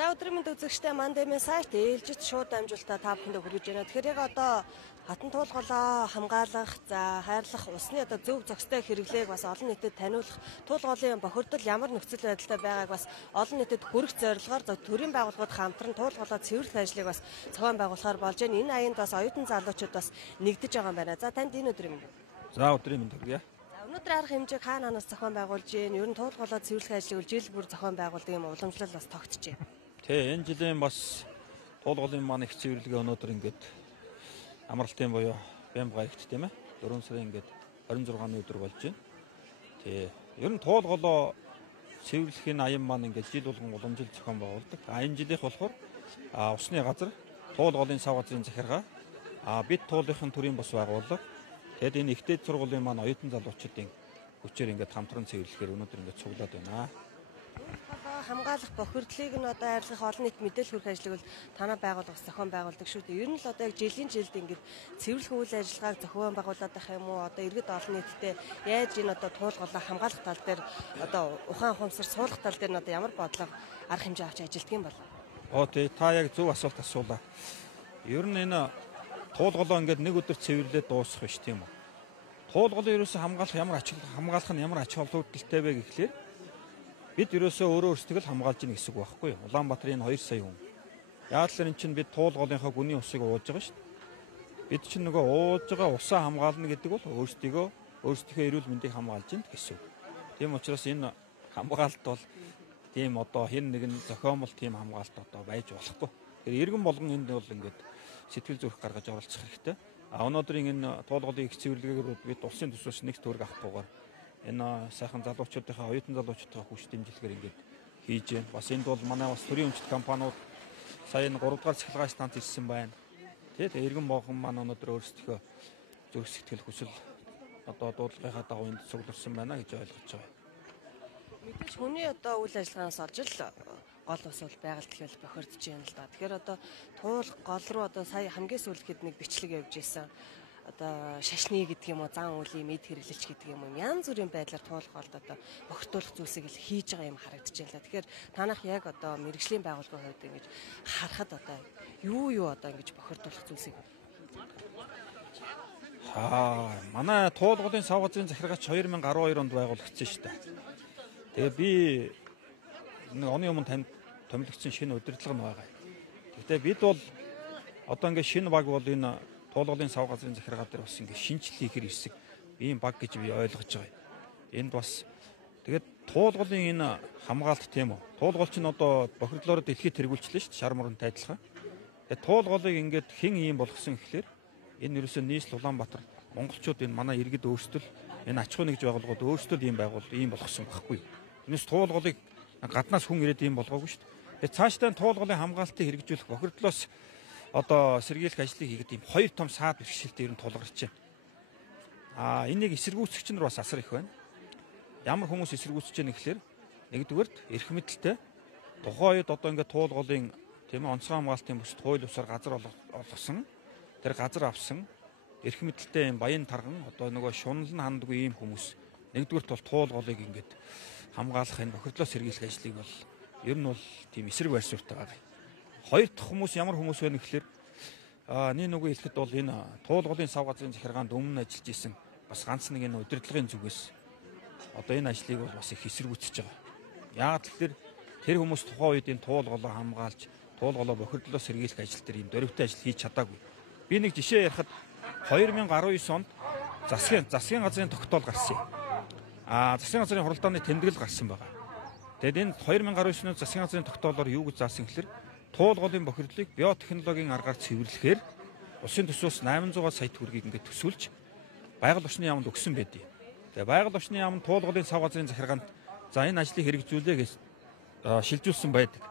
За өдрийн мэнд үзэгчтэй Мандемын сайт ээлжид шууд амжилтаа та бүхэндээ хүргэж байна. Тэгэхээр яг одоо хатан туулголоо хамгаалах, за хайрлах, усны одоо зөв зохистой хэрэглээг бас олон нийтэд таниулах, туулголын бохирдол ямар нөхцөл байдалтай байгааг бас олон нийтэд хүргэх зорилгоор төрийн байгууллагууд хамтран туулголоо цэвэрлэх ажлыг бас зохион байгуулахаар болж байна. Энэ аянд бас оюутан залуучууд бас нэгдэж байгаа юм байна. За танд энэ өдрийн мэнд. За өдрийн мэнд хүргье. Өнөөдөр арга хэмжээг хаанаас зохион байгуулж байна? Ер нь туулголоо цэвэрлэх ажлыг жил бүр зохион байгуулдаг юм уламжлал бас тогтжээ. Тэ энэ жилийн бас туулголын маань их цэвэрлэгээ өнөөдөр ингээд амралтын буюу Бямбгайгт тийм ээ 4 сарын ингээд 26-ны өдөр болж байна. Тэ ер нь туулголоо цэвэрлэхийн аян маань ингээд жил болгон уламжил зохион байгуулдаг. Энэ жилийнх болохоор усны газар, туулголын сав газрын захиргаа, бид туулгын төрийн бас байгууллага. Тэгэд энэ ихтэй сургуулийн маань оюутан залуучуудын хүчээр ингээд хамтран цэвэрлэхээр өнөөдөр ингээд цуглаад байна. Хамгаалах бохирдлыг нь одоо арилгах олон нийт мэдээлэл хүргэх ажлыг бол танай байгууллага зохион байгуулдаг шүү дээ. Ер нь л одоо яг жилд ингээд цэвэрлэх үйл ажиллагааг зохион байгуулдаг байх юм уу? Одоо иргэд олон нийтэд яаж энэ одоо туулголоо хамгаалах тал дээр одоо ухаан ухамсар суулгах тал дээр нь одоо ямар бодлого арга хэмжээ авч ажилтдаг юм бол? Тий та яг зөв асуулт асуулаа. Ер нь энэ туулголоо ингээд нэг өдөр цэвэрлээд дуусгах биш тийм үү? Туулголоо ерөөсөө хамгаалах нь ямар ач холбогдолтой вэ гэхлээр бид ерөөсөө өөрөө өөрсдөө л хамгаалж ийн гэсэн үг байхгүй юу? Улаанбаатарын 2 сая хүн. Яг л энэ чинь бид туулголынхаа гүний усыг ууж байгаа шүү дээ. Бид чинь нөгөө ууж байгаа усаа хамгаална гэдэг бол өөрсдийнхөө эрүүл мэндийг хамгаалж ийн гэсэн үг. Тийм учраас энэ хамгаалалт бол тийм одоо хэн нэгэн зохиомол тийм хамгаалалт одоо байж болохгүй. Тэгэхээр иргэн болгон энд бол ингээд сэтгэл зүрх гаргаж оролцох хэрэгтэй. Өнөөдрийн энэ туулголын их цэвэрлэгээр бид улсын төсвөөс нэг төгрөг авахгүйгээр энэ сайхан залуучуудынхаа оюутан залуучуудынхаа хүч дэмжлэгээр ингээд хийж байна. Бас энд бол манай бас төрийн өмчт компаниуд сая энэ 3 дугаар цахилгаан станц ирсэн байна. Тэгээ иргэн бохон маань өнөөдөр өөрсдөө зүрх сэтгэл хүсэл одоо дуудлагынхаа дагуу энд цугларсан байна гэж ойлгож байгаа. Мэдээж хүний одоо үйл ажиллагаанаас олж л гол бас бол байгальд ихэл бохирдож байна л да. Тэгэхээр одоо туул гол руу одоо сая хамгийн сүүлдэд нэг бичлэг явьж исэн. Одоо шашны гэдэг юм уу, зан үлийн мэд хэрэглэлч гэдэг юм уу, янз бүрийн байдлаар туулголд одоо бохирдуулах зүйлсийг л хийж байгаа юм харагдаж байна. Тэгэхээр танах яг одоо мэрэгжлийн байгууллагын хувьд ингэж харахад одоо юу одоо ингэж бохирдуулах зүйлсийг манай туулголын сав газрын захиргаач 2012 онд байгуулагдсан шүү дээ. Тэгээ би нэг оны өмнө танд томилогдсон шинэ удирдлага нь байгаа. Гэхдээ бид бол одоо ингэ шинэ баг бол энэ туулголын сав газрын захиргаа дээр бас ингэ шинжил хийхээр ирсэг ийм баг гэж би ойлгож байгаа. Энд бас тэгээд туулголын энэ хамгаалалт тийм үү? Туулгол чинь одоо бохирдлоор дэлхийд тэргүүлчлээ шүү дээ, шар мөрөнтэй адилхан. Тэгээд туулголыг ингээд хэн ийм болгосон гэхлээр энэ ерөөсөө нийслэл Улаанбаатар монголчууд энэ манай иргэд өөрсдөө энэ аж ахуй нэгж байгууллагууд өөрсдөө ийм болгосон байхгүй юу? Энэс туулголыг гаднаас хүн ирээд ийм болгоогүй шүү дээ. Тэгээд цаашдаа туулголын хамгаалтыг хэрэгжүүлэх бохирдлоос одоо сэргийлэх ажлыг хийгээд ийм хоёр том саад бэрхшээлтэй ер нь тулгарч байна. Энийг эсэргүүцэгч нар бас асар их байна. Ямар хүмүүс эсэргүүцэж байна гэхлээр нэгдүгээрт эрх мэдэлтэй тухайн үед одоо ингээд туулголын тийм ээ онцгой хамгаалтын бүсд хууль бусаар газар олгосон тэр газар авсан эрх мэдэлтэй юм баян тарган одоо нөгөө шунал нь хандгүй ийм хүмүүс нэгдүгээрт бол туулголыг ингээд хамгаалах энэ бохирдлоос сэргийлэх ажлыг бол ер нь бол тийм эсрэг байр суурьтай байгаа. Хоёр дахь хүмүүс ямар хүмүүс вэ гэхлээр нэг нүгөө хэлэхэд бол энэ туулголын сав газрын захиргаанд өмнө ажиллаж исэн бас ганц нэг энэ удирдлагын зүгээс одоо энэ ажлыг бол бас их эсэргүүцэж байгаа. Яагаад гэхээр тэр хүмүүс тухайн үед энэ туулголоо хамгаалж туулголоо бохирдлоос сэргийлэх ажил дээр ийм дөрвтэй ажил хийж чадаагүй. Би нэг жишээ ярихад 2019 онд засгийн газрын тогтоол гарсан юм. Засгийн газрын хуралдааны тэмдэглэл гарсан байгаа. Тэгэд энэ 2019 оны засгийн газрын тогтоолоор юу гэж заасан гэхэлэр туулголын бохирдлыг биотехнологийн аргаар цэвэрлэхээр улсын төсвөөс 800 сая төгрөгийг ингээд төсвөлж байгаль орчны яамд өгсөн байдیں۔ Тэгээ байгаль орчны яамд туулголын сав газрын захиргаанд за энэ ажлыг хэрэгжүүлээ гэж шилжүүлсэн байдаг.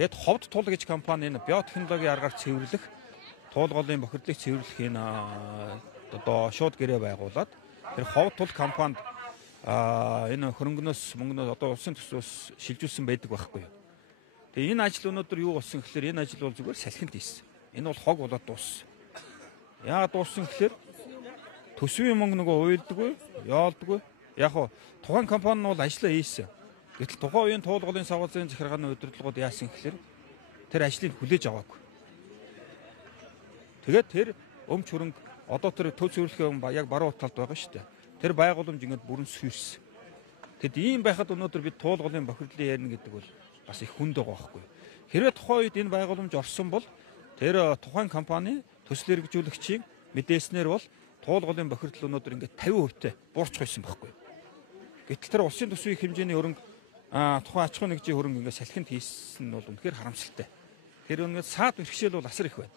Тэгэд ховд тул гэж компани энэ биотехнологийн аргаар цэвэрлэх туулголын бохирдлыг цэвэрлэх энэ одоо шууд гэрээ байгуулад тэр ховд тул компанид энэ хөрөнгөнөөс мөнгнөөс одоо улсын төсвөөс шилжүүлсэн байдаг байхгүй юу. Тэгээ энэ ажил өнөөдөр юу болсон гэхээр энэ ажил бол зүгээр салхинд хийсэн. Энэ бол хог болоод дууссан. Яагаад дууссан гэхээр төсвийн мөнгө нөгөө уйлдаггүй, яолдаггүй. Яг хоо тухайн компани нь бол ажиллаа хийсэн. Гэтэл тухайн үеийн туулгын савгазын захиргааны удирдлагууд яасан гэхээр тэр ажлыг хүлээж аваагүй. Тэгээд тэр өмч хөрөнгө одоо тэр төв зөвлөхийн яг баруун талд байгаа шүү дээ. Тэр байгууламж ингээд бүрэн сүйрсэн. Тэгэд ийм байхад өнөөдөр бид туулгын бохирдлын ярина гэдэг бол бас их хүнд байгаа байхгүй. Хэрвээ тухайн үед энэ байгууламж орсон бол тэр тухайн компани төсөл хэрэгжүүлэгчийн мэдээснээр бол туулгын бохирдол өнөөдөр ингээд 50% буурч гойсон байхгүй. Гэтэл тэр улсын төсвийн хэмжээний хөрөнгө тухайн аж ахуйн нэгжийн хөрөнгө ингээд салхинд хийсэн нь бол үнэхээр харамсалтай. Тэр ингээд саад бэрхшээл бол асар их байна.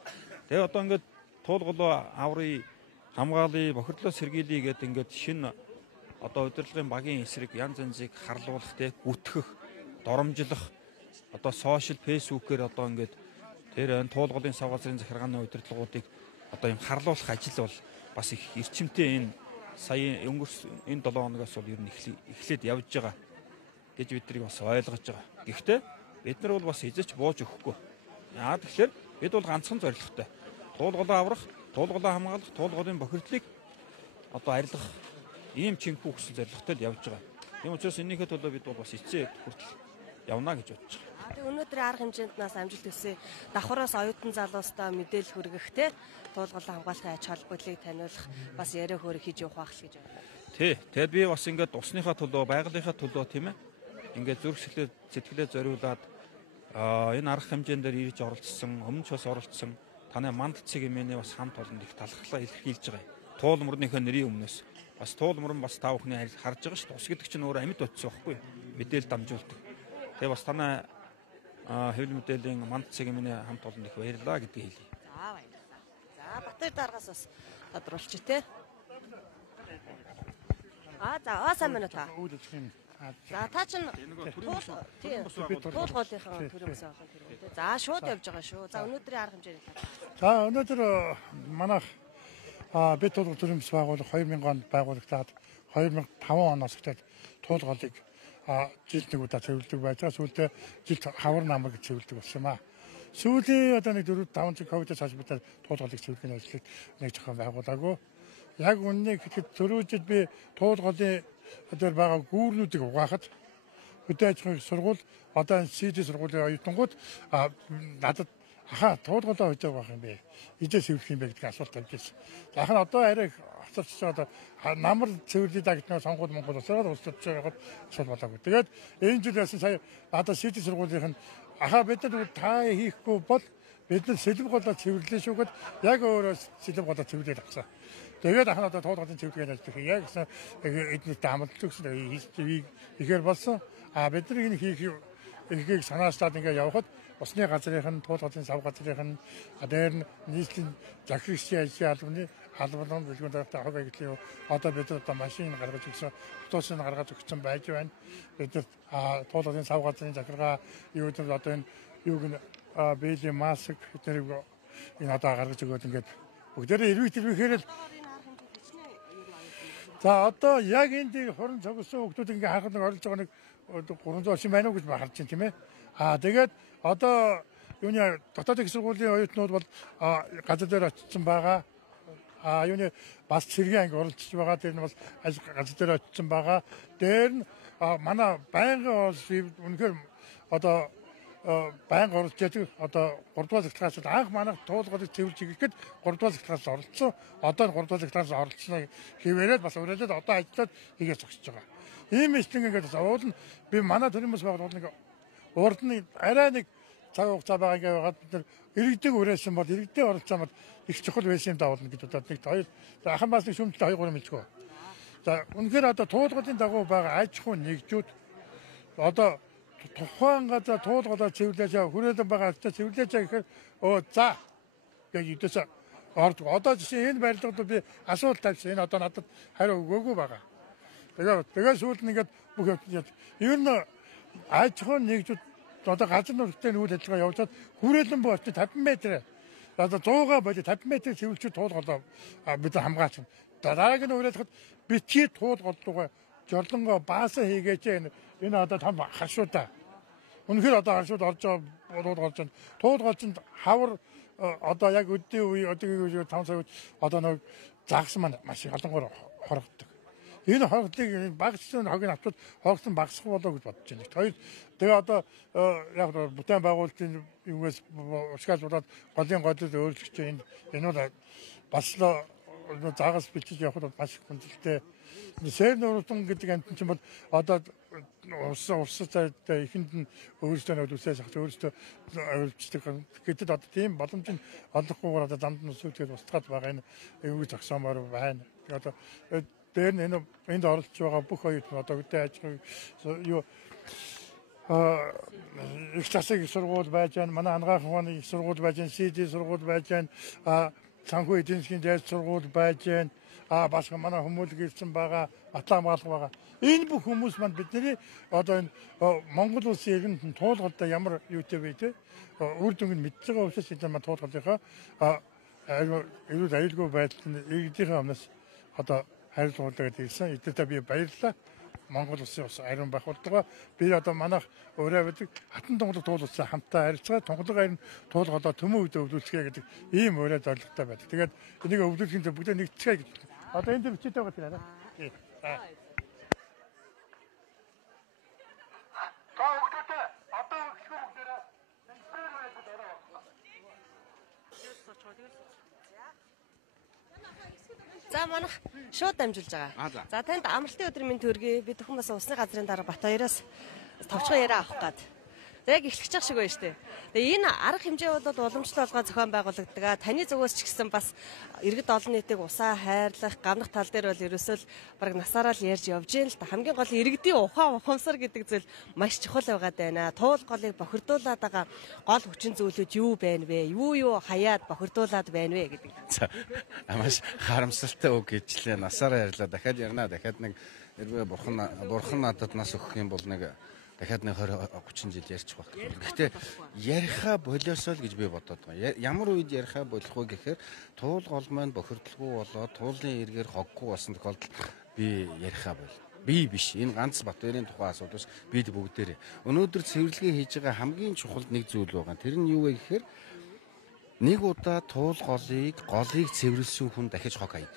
Тэгээ одоо ингээд туулгалуу аврыг хамгаалъя, бохирдлоо сэргийлье гэдэг ингээд шинэ одоо удирдлагын багийн эсрэг янз янзыг харлуулах, гүтгэх, доромжлох одоо сошиал фэйсбүүкээр одоо ингээд тэр туулгалын савгазрын захиргааны удирдлагуудыг одоо юм харлуулах ажил бол бас их эрчимтэй энэ сая өнгөрсөн энэ 7 хоногоос бол ер нь эхлээд явж байгаа гэж биднийг бас ойлгож байгаа. Гэхдээ бид нар бол бас эзэж бууж өгөхгүй. Яа тэгэхээр бид бол ганцхан зорилготой. Туулгалаа аврах, туулгалаа хамгаалах, туулгалын бохирдлыг одоо арилгах ийм чинхүү хүсэл зорилготой явж байгаа. Тийм учраас энийхээ төлөө бид бол бас эцсийн хүртэл явна гэж бодож байгаа. Тэг өнөөдрийн арга хэмжээнд нас амжилт төсөө давхараас оюутан залуустаа мэдээлэл хүргэх те туулгалаа хамгаалахын ач холбогдлыг таниулах бас яриа хөөрөг хийж явах байх л гэж байна. Тий. Тэгэд би бас ингээд усныхаа төлөө, байгалийнхаа төлөө тийм ээ. Ингээд зүрх сэтгэлээ зориулаад энэ арга хэмжээнд дээр ирж оролцсон, өмнө ч бас оролцсон таны манд цэгийн бас хамт олон их талархлаа илэрхийлж байгаа юм. Туул мөрнийхөө нэрийн өмнөөс бас туул мөрөн бас та бүхний харж байгаа шүү дээ. Ус гэдэг чинь өөрөө амьд утсан байхгүй юу? Мэдээлэл дамжуулдаг. Тэгээ бас танай хэвлэл мэдээллийн манд цэгийн хамт олон их баярлаа гэдгийг хэлье. За баярлалаа. За Батбаяр даргаас бас тодруулчих те. За сайн байна та. За та чинь туулгуулынхаа төрийн бас авах юм те. За шууд явж байгаа шүү. За өнөөдрийн арга хэмжээний талаар. За өнөөдөр манайх бид туулгын төрийн бас байгуулах 2000 онд байгуулагдаад 2005 оноос эхлээд туулгалыг жил нэг удаа цэвэрлдэг байж байгаа. Сүүлдээ жил хавар намаг цэвэрлдэг болсон юм аа. Сүүлийн одоо нэг 4-5 жил ковидос хойш бид туулгалыг цэвэрлэхийн ажлыг нэг жоохон байгуулаагүй. Яг үннийг хэд төрөөжид би туулгалын одоо байгаа гүүрнүүдийг угаахад хөдөө аж ахуйн сургууль одоо CD сургуулийн оюутангууд надад туулгалаа хийж байгаа юм бэ. Идээс хэвлэх юм бэ гэдэг асуулт тавьж байсан. За хань одоо арай хоцорч одоо намар цэвэрлэе гэдэг нь сонгуул Монгол улсаар улсад байгаад асуулт болоогүй. Тэгээд энэ жил яасан сая одоо CD сургуулийн бид нар та хийхгүй бол бид нар сэлбэг голоо цэвэрлээ шүүгээд яг өөрөө сэлбэг голоо цэвэрлээд авсан. Тэгээд ахна одоо туулгалын цэвэрлэгийн ажил яг эднийтэй хамтлагч гэсэн ихээр болсон. Бид нар энэ хийхийг санаачлаад ингээд явхад усны газрын туулгалын сав газрын дээр нь нийслэлийн захирагчийн ажлын албаны бүлгүүн дараатай хог ажлын одоо бид одоо машин гаргаж өгсөн, автобусыг гаргаж өгсөн байж байна. Бид туулгалын сав газрын захиргаа юу гэдэг одоо энэ юуг нь бэйлийн маск эднэрийг энэ одоо гаргаж өгөөд ингээд бүгдээрээ ирвэхээр л за одоо яг энэ хорон цогсон хүмүүс ингээ хаахад орж байгаа нэг 300 шин байна уу гэж харж байна тийм ээ. Тэгээд одоо юуны дотоод их сургуулийн оюутнууд бол газар дээр очсон байгаа. Юуны бас цэргийн анги оролцож байгаа. Тэр нь бас газар дээр очсон байгаа. Дээр нь манай байнгын үнэхээр одоо байнга оролцож яадаг одоо 3 дугаар захиргаанаас анх манайх туулгалыг цэвэрлж ирэхэд 3 дугаар захиргаанаас оролцсон. Одоо 3 дугаар захиргаанаас оролцсноо хэвээрээд бас урайлаад одоо ажиллаад хийгээд зогсож байгаа. Ийм мэтлэн ингээд уул нь би манай төрийн бас байгууллагын урд нь арай нэг цаг хугацаа байгаа ингээд байгаад бид нар иргэдэг үрээсэн бол иргэдээ оролцсон бол их чухал байсан юм даавал гэж бодоод нэг хоёр ахын бас нэг шүмжлээ 2-3 мэлчгөө. За үнэхээр одоо туулгалын дагуу байгаа аж ахуйн нэгжүүд одоо тухайн газар туулгалаа цэвэрлэж хүрээлэн байгаа ажлаа цэвэрлэж гэхээр за гэж идэвчээ ордог. Одоо жишээ энэ барилгад би асуулт тавьсан. Энэ одоо надад хариу өгөөгүй байгаа. Тэгээд сүүлд нь ингээд бүх ер нь аж ахуйн нэгжүүд одоо газар нутгийн үйл ажиллагаа явуулаад хүрээлэн буй очиж 50 м одоо 100-аа болоо 50 м цэвэрлж туулгалаа бид хамгаалсан. Дараагийн урайлахад битгий туулгалуугаа жорлонгоо баасаа хийгээч энэ одоо том харшуудаа. Үнэхээр одоо харшууд орж байгаа туулгалчинд хавар одоо яг өдний үе одоо 5 сая одоо нэг загас маань маш ялангуяа хорогддог. Энэ хоолтыг багцсан хогийг авчид хоолтон багасах болоо гэж бодож байна. Хоёр тэгээ одоо яг бүтээн байгуулалтын юугаас ушгаас болоод голын голыг өөрчлөж энэ бол бас л заагаас бичиж явахад маш хүндрэлтэй. Сэр нуртан гэдэг амт чинь бол одоо урсацтай ихэнд нь өөрсдөө үсээс хат өөрсдөө авилждаг. Гэтэл одоо тийм боломж нь олохгүйгээр одоо замд нь үсүүдгээд устгаад байгаа энэ юу зогсоомоор байна. Тэгээ одоо дээр нь энд оролцож байгаа бүх оюутнууд одоо үдэ ажил юу их засаг их сургууль байж байна. Манай ангаахын ухааны их сургууль байж байна. CD сургууль байж байна. Санхүү эдийн засгийн зээл сургууль байж байна. Бас манай хүмүүлэг ирсэн байгаа, батламгаалга байгаа. Энэ бүх хүмүүс маань бидний одоо энэ Монгол улсын иргэнд туулгалдаа ямар юутэй вэ те? Үр дүнг нь мэдж байгаа учраас энэ маань туулгалынхаа аюулгүй байдлын иргэдийн өмнөөс одоо хайрлуулдаг гэсэн эднэртээ би баярлалаа. Монгол улсын ус ариун байх болтугай би одоо манайх өөрөө байдаг хатан тунгалаг туулалцсан хамтаа харилцаа тунгалаг ариун туулгалаа төмөн үед өвлүүлцгээ гэдэг ийм өөрөө зорилготой байдаг. Тэгээд энийг өвлүүлэхэд бүгдээ нэгтгэе гэж. Одоо энэ бичээд байгаа тийм аа. Тоо өгдөө одоо өгсгөө бүгдээрээ энэ байдаг ороо. За манайх шууд дамжуулж байгаа. За танд амралтын өдрийн мэнд төргий. Би төхөн бас усны газрын дарга Батбаяраас товчхон яриа авах гээд. Яг эхлэх шиг байна шүү дээ. Тэгээ энэ арга хэмжээ бол уламжлал болгоо зохион байгуулагддаг. Таны зүгээс ч гэсэн бас иргэд олон нийтийг усаа хайрлах, гамнах тал дээр бол ерөөсөө баг насаараа л ярьж явж гин л та. Хамгийн гол иргэдийн ухамсар гэдэг зүйл маш чухал байгаад байна. Туул голыг бохирдуулаад байгаа гол хүчин зүйлүүд юу байна вэ? Юу хаяад бохирдуулаад байна вэ гэдэг. За маш харамсалтай үг гэжлээ. Насаараа ярьлаа. Дахиад ярина. Дахиад нэг бурхан надад нас өгөх юм бол нэг дахиад нэг 20-30 жил ярьчих байх. Гэхдээ яриха болиосоо л гэж би бодоод байгаа. Ямар үед яриха болох вэ гэхээр туул гол маань бохирдлгүй болоод туулын эргээр хоггүй болсон тохиолдолд би яриха бол. Би биш. Энэ ганц Батбаярын тухайн асуудал биш. Бид бүгдээрээ. Өнөөдөр цэвэрлэгээ хийж байгаа хамгийн чухал нэг зүйл байгаа. Тэр нь юу вэ гэхээр нэг удаа туул голыг цэвэрлсэн хүн дахиж хог хаяд.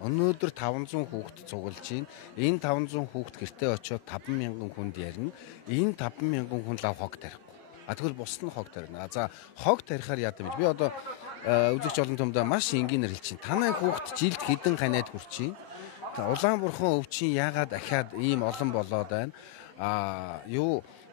Өнөөдөр 500 хүүхэд цуглаж байна. Энэ 500 хүүхэд гэртээ очиод 50000 хүнд ярина. Энэ 50000 хүн лав хог тарихгүй. Тэгвэл бус нь хог тарина. За хог тарихаар яа гэвэл би одоо үзэгч олон түмдээ маш энгийнээр хэлчихин. Танай хүүхэд жилд хэдэн ханаад хүрчихин. Улаанбурхан өв чинь яагаад дахиад ийм олон болоод байна?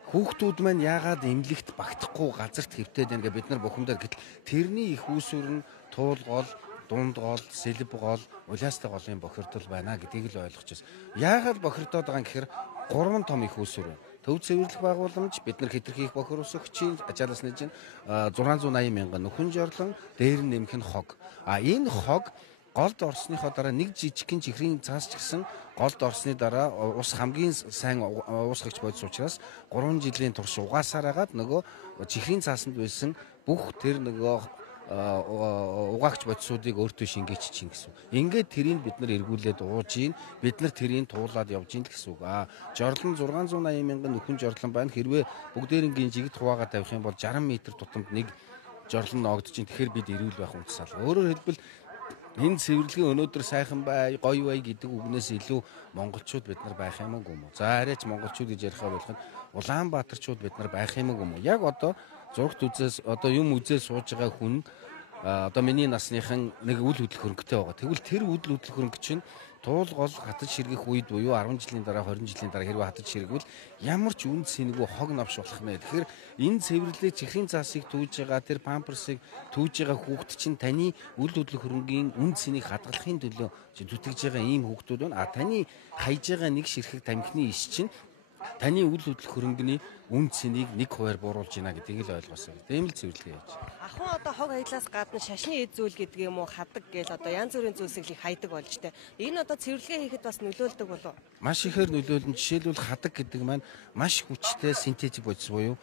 Хүүхдүүд маань яагаад эмнэлэгт багтахгүй газарт хэвтээд байна гэж бид нар бухимдаар гэтэл тэрний их үүсвэр нь туул гол, дунд гол, сэлб гол, улаастай голын бохирдол байна гэдгийг л ойлгож байна. Яагаад бохирдоод байгаа юм гэхээр 3 том их үүсвэр байна. Төв цэвэрлэх байгууламж, бид нар хэтэрхийх бохир усөгчийн ачаалаас нэж 680 мянган нөхөн жорлон, дээр нь нэмэх нь хог. Энэ хог голд орсныхоо дараа нэг жижигхэн чихрийн цаас ч гэсэн голд орсны дараа ус хамгийн сайн уусгагч бодис учраас 3 жилийн турш угаасаар агаад нөгөө чихрийн цаасанд байсан бүх тэр нөгөө угаагч бодисуудыг өөртөө шингээч чинь гэсэн. Ингээд тэрийг бид нар эргүүлээд ууж ийн, бид нар тэрийг туулаад явж ийн гэсэн үг. Жорлон 680 мянган нөхөн жорлон байна. Хэрвээ бүгдээрингийн жигд хуваагаа тавих юм бол 60 м тутамд нэг жорлон ноогдож ийн. Тэгэхээр бид эрүүл байх үндэс алга. Өөрөөр хэлбэл энэ цэвэрлэгийн өнөөдөр сайхан бай, гоё бай гэдэг үгнээс илүү монголчууд бид нар байх юм уу? За арайч монголчууд гэж ярихаа болох нь Улаанбаатарчууд бид нар байх юм уу? Яг одоо зургт үзээс одоо юм үзээ сууж байгаа хүн одоо миний насныхан нэг үл хөдлөх хөрөнгөтэй байгаа. Тэгвэл тэр үл хөдлөх хөрөнгө чинь туул гол хатаж ширгэх үед буюу 10 жилийн дараа 20 жилийн дараа хэрвээ хатаж ширгвэл ямар ч үн цэнэгүй хог навш болох нэ. Тэгэхээр энэ цэвэрлэлийг чихрийн цаасыг түүж байгаа тэр памперсыг түүж байгаа хүүхэд чинь таны үл хөдлөх хөрөнгийн үн цэнийг хадгалахын төлөө зүтгэж байгаа ийм хүүхдүүд байна. Таны хайж байгаа нэг ширхэг тамхины иш чинь таны үл хөдлөх хөрөнгөний үн цэнийг 1% бууруулж байна гэдгийг л ойлгосоо. Тийм л цэвэрлэгээ яаж. Ахын одоо хог хаялаас гадна шашны эд зүйл гэдэг юм уу хадаг гэж одоо янз бүрийн зүйлсийг хайдаг болж штэ. Энэ одоо цэвэрлэгээ хийхэд бас нөлөөлдөг болов. Маш ихээр нөлөөлнө. Жишээлбэл хадаг гэдэг маань маш хүчтэй синтетик бодис буюу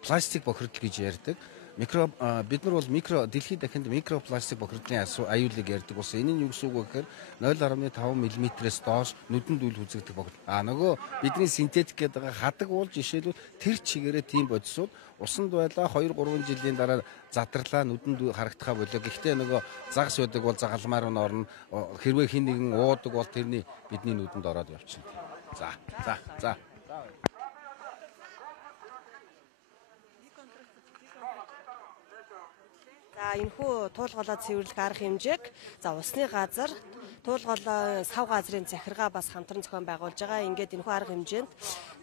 пластик бохирдол гэж ярьдаг. Бид нар бол дэлхийд дахинд микропластик бохирдлын аюулыг ярьдаг ус. Энэ нь юу гэсэн үг вэ гэхээр 0.5 мм-ээс доош нүдэнд үл үзэгдэх бохирдол. Нөгөө бидний синтетик гэдэг хадаг уулж иш жишээлбэл тэр чигээрээ тийм бодисууд усанд байлаа 2-3 жилийн дараа задарлаа нүдэнд харагдахаа болоо. Гэхдээ нөгөө загас байдаг бол загалмаар нь орно. Хэрвээ хин нэгэн уудаг бол тэрний бидний нүдэнд ороод явчихна. За. За энэхүү туулгалаа цэвэрлэх арга хэмжээг усны газар туулгалаа сав газрын захиргаа бас хамтран зохион байгуулж байгаа. Ингээд энэхүү арга хэмжээнд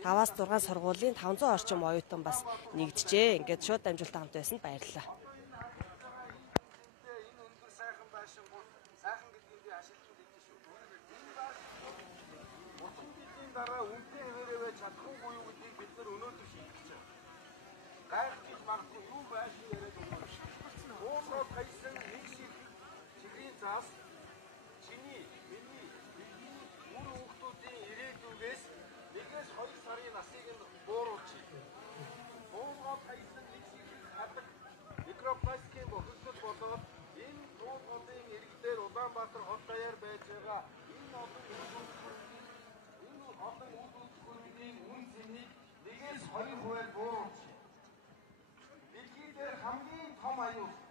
5-6 сургуулийн 500 орчим оюутан бас нэгджээ. Ингээд шууд дамжуулалтаа хамт байсанд баярлалаа. дараа үнтэй хэвээрээ байж чадахгүй юу гэдгийг бид нар өнөөдөр шийдэж байна. Гайхаж магадгүй юу байж яриад өгнө. Уусаа тайсан нэг шиг чихрийн заас чиний, миний, үр хүүхдүүдийн ирээдүйгээс 1-2 сарын насыг нь бууруулчих. Уусаа тайсан нэг шиг хатаг микропластикийн бохирдол болоод энэ туулгын иргэдээр Улаанбаатар хот даяар байж байгаа энэ олон үйлдвэрлэлийн үн цэнийг 1-2% бууруулж. Дэлхийд хамгийн том аюул